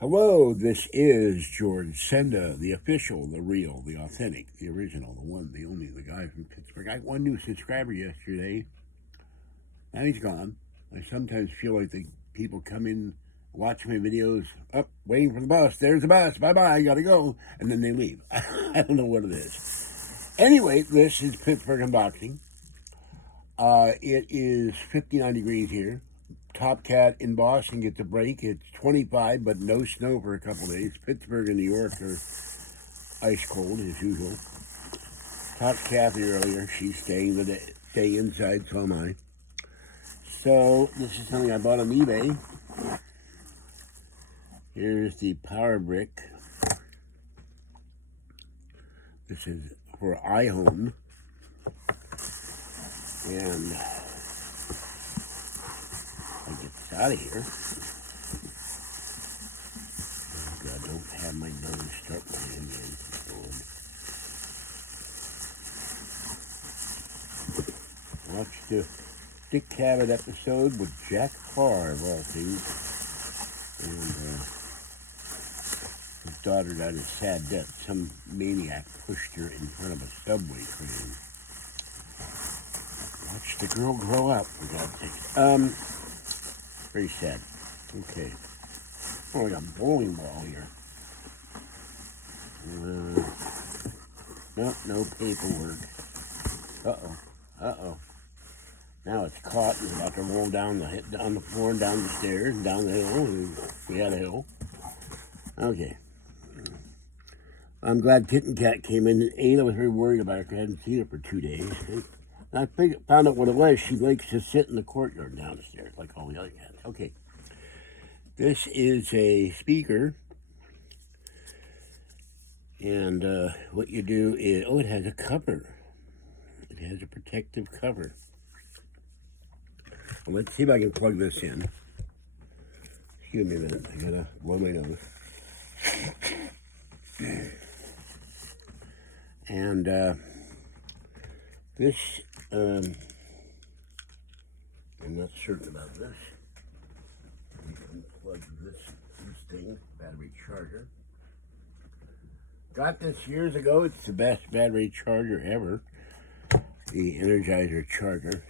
Hello, this is George Senda, the official, the real, the authentic, the original, the one, the only, the guy from Pittsburgh. I got one new subscriber yesterday. Now he's gone. I sometimes feel like the people come in, watch my videos, waiting for the bus. There's the bus. Bye-bye, I gotta go. And then they leave. I don't know what it is. Anyway, this is Pittsburgh Unboxing. It is 59 degrees here. Top Cat in Boston gets a break. It's 25, but no snow for a couple days. Pittsburgh and New York are ice cold as usual. Talked to Kathy earlier. She's staying the day inside, so am I. So this is something I bought on eBay. Here's the power brick. This is for iHome. And I get this out of here. Oh, God, don't have my nose start my engine. Watch the Dick Cavett episode with Jack Farr, of all things. And his daughter died a sad death. Some maniac pushed her in front of a subway train. Watch the girl grow up, for God's sake. Very sad. Okay. Oh, I got a bowling ball here. Nope, no paperwork. Uh-oh. Now it's caught and about to roll down the floor and down the stairs and down the hill. And we had a hill. Okay. I'm glad Kitten Cat came in and ate. I was very worried about her because I hadn't seen her for 2 days. And I found out what it was. She likes to sit in the courtyard downstairs like all the other cats. Okay. This is a speaker. And what you do is, it has a cover. It has a protective cover. Well, let's see if I can plug this in. Excuse me a minute. I gotta blow my nose. And this, I'm not certain about this. You can plug this thing, battery charger. Got this years ago. It's the best battery charger ever. The Energizer charger.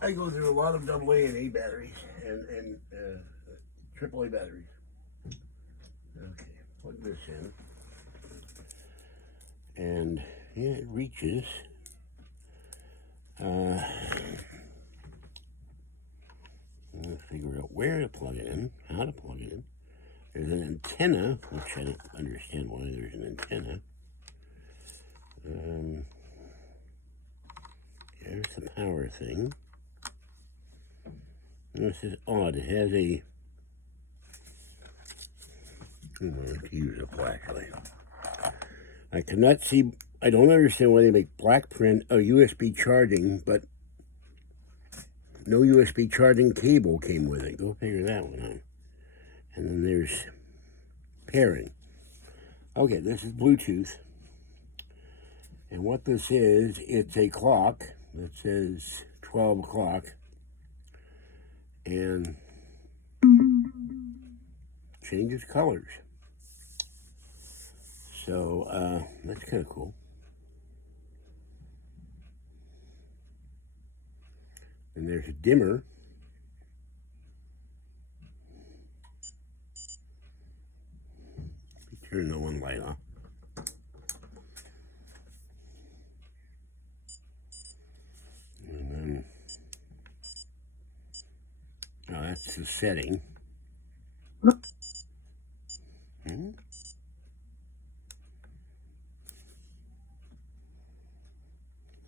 I go through a lot of AA and A batteries and AAA batteries. Okay, plug this in. And yeah, it reaches. I'll figure out where to plug it in, how to plug it in. There's an antenna, which I don't understand why there's an antenna. There's the power thing. This is odd. It has a... I'm going to use a flashlight. I cannot see... I don't understand why they make black print of USB charging, but no USB charging cable came with it. Go figure that one out. And then there's pairing. Okay, this is Bluetooth. And what this is, it's a clock that says 12 o'clock. And changes colors. So, that's kind of cool. And there's a dimmer. Turn the one light off. And then, oh, that's the setting.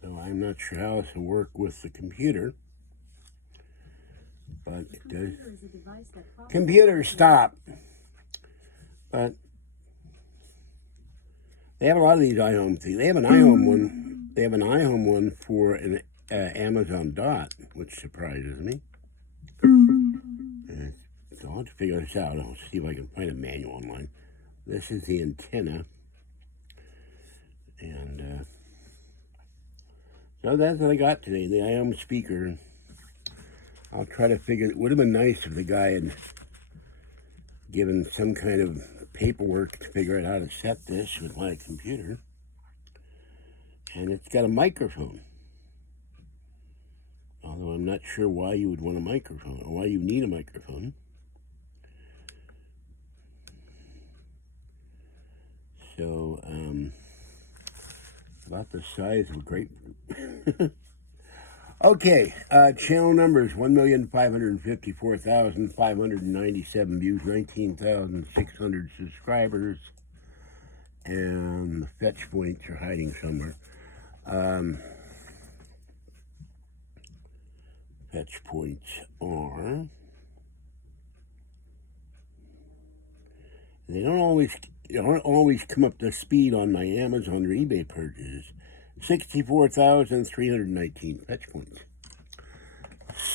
So I'm not sure how this will work with the computer, but it does. Computer, stop. But they have a lot of these iHome things. They have an iHome one. They have an iHome one for an Amazon Dot, which surprises me. So I'll have to figure this out. I'll see if I can find a manual online. This is the antenna. And so that's what I got today, the iHome speaker. I'll try to figure, it would have been nice if the guy had given some kind of paperwork to figure out how to set this with my computer. And it's got a microphone. Although I'm not sure why you would want a microphone, or why you need a microphone. So, about the size of a grapefruit. Okay, channel numbers, 1,554,597 views, 19,600 subscribers, and the fetch points are hiding somewhere. Fetch points are, they don't always come up to speed on my Amazon or eBay purchases. 64,319 fetch points.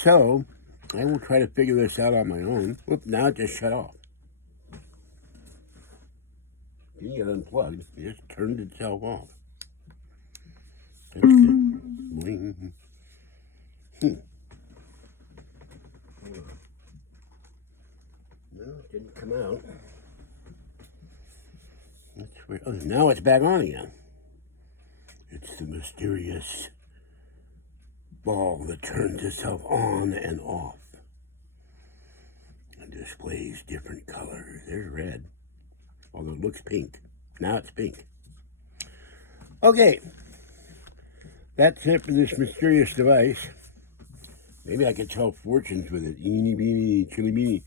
So, I will try to figure this out on my own. Whoop, now it just shut off. Didn't get unplugged. It just turned itself off. That's good. Boing. No, it didn't come out. That's weird. Oh, now it's back on again. It's the mysterious ball that turns itself on and off and displays different colors. There's red, although it looks pink. Now it's pink. Okay, that's it for this mysterious device. Maybe I could tell fortunes with it. Eeny, beeny, chili, beeny.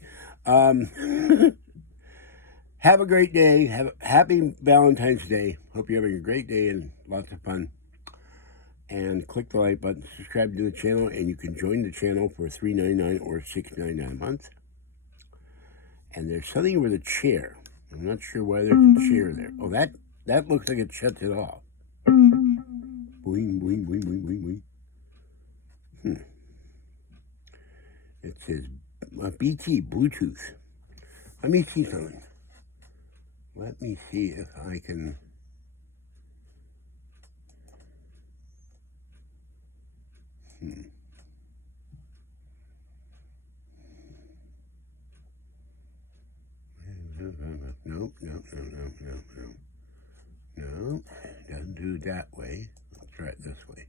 Have a great day. Have a happy Valentine's Day. Hope you're having a great day and lots of fun. And click the like button, subscribe to the channel, and you can join the channel for $3.99 or $6.99 a month. And there's something with a chair. I'm not sure why there's a chair there. Oh, that looks like it shuts it off. Boing, boing, boing, boing, boing, boing. It says BT Bluetooth. Let me see something. Let me see if I can. Nope, no, doesn't do it that way. Let's try it this way.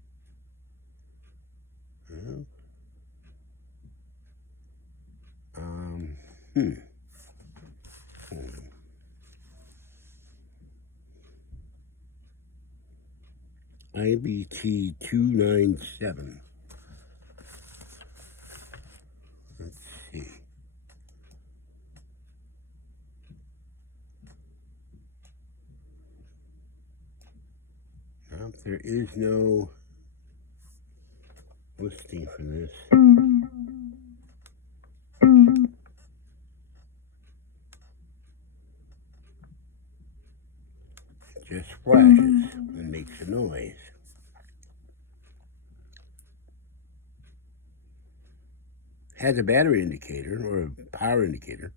IBT 297. Let's see. Nope, there is no listing for this. It just flashes and makes a noise. Has a battery indicator or a power indicator.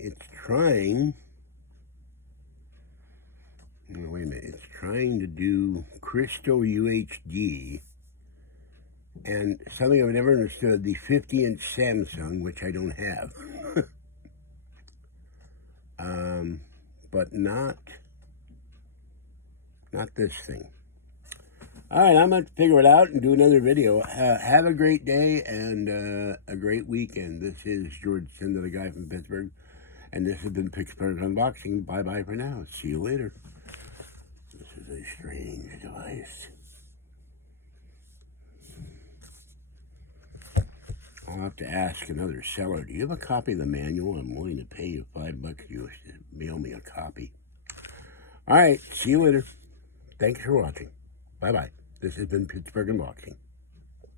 It's trying. No, wait a minute. It's trying to do Crystal UHD and something I've never understood, the 50-inch Samsung, which I don't have. But not this thing. All right, I'm going to figure it out and do another video. Have a great day and a great weekend. This is George Senda, the guy from Pittsburgh, and this has been Pittsburgh Unboxing. Bye-bye for now. See you later. This is a strange device. I'll have to ask another seller, do you have a copy of the manual? I'm willing to pay you $5 US to mail me a copy. All right, see you later. Thanks for watching. Bye-bye. This has been Pittsburgh Unboxing.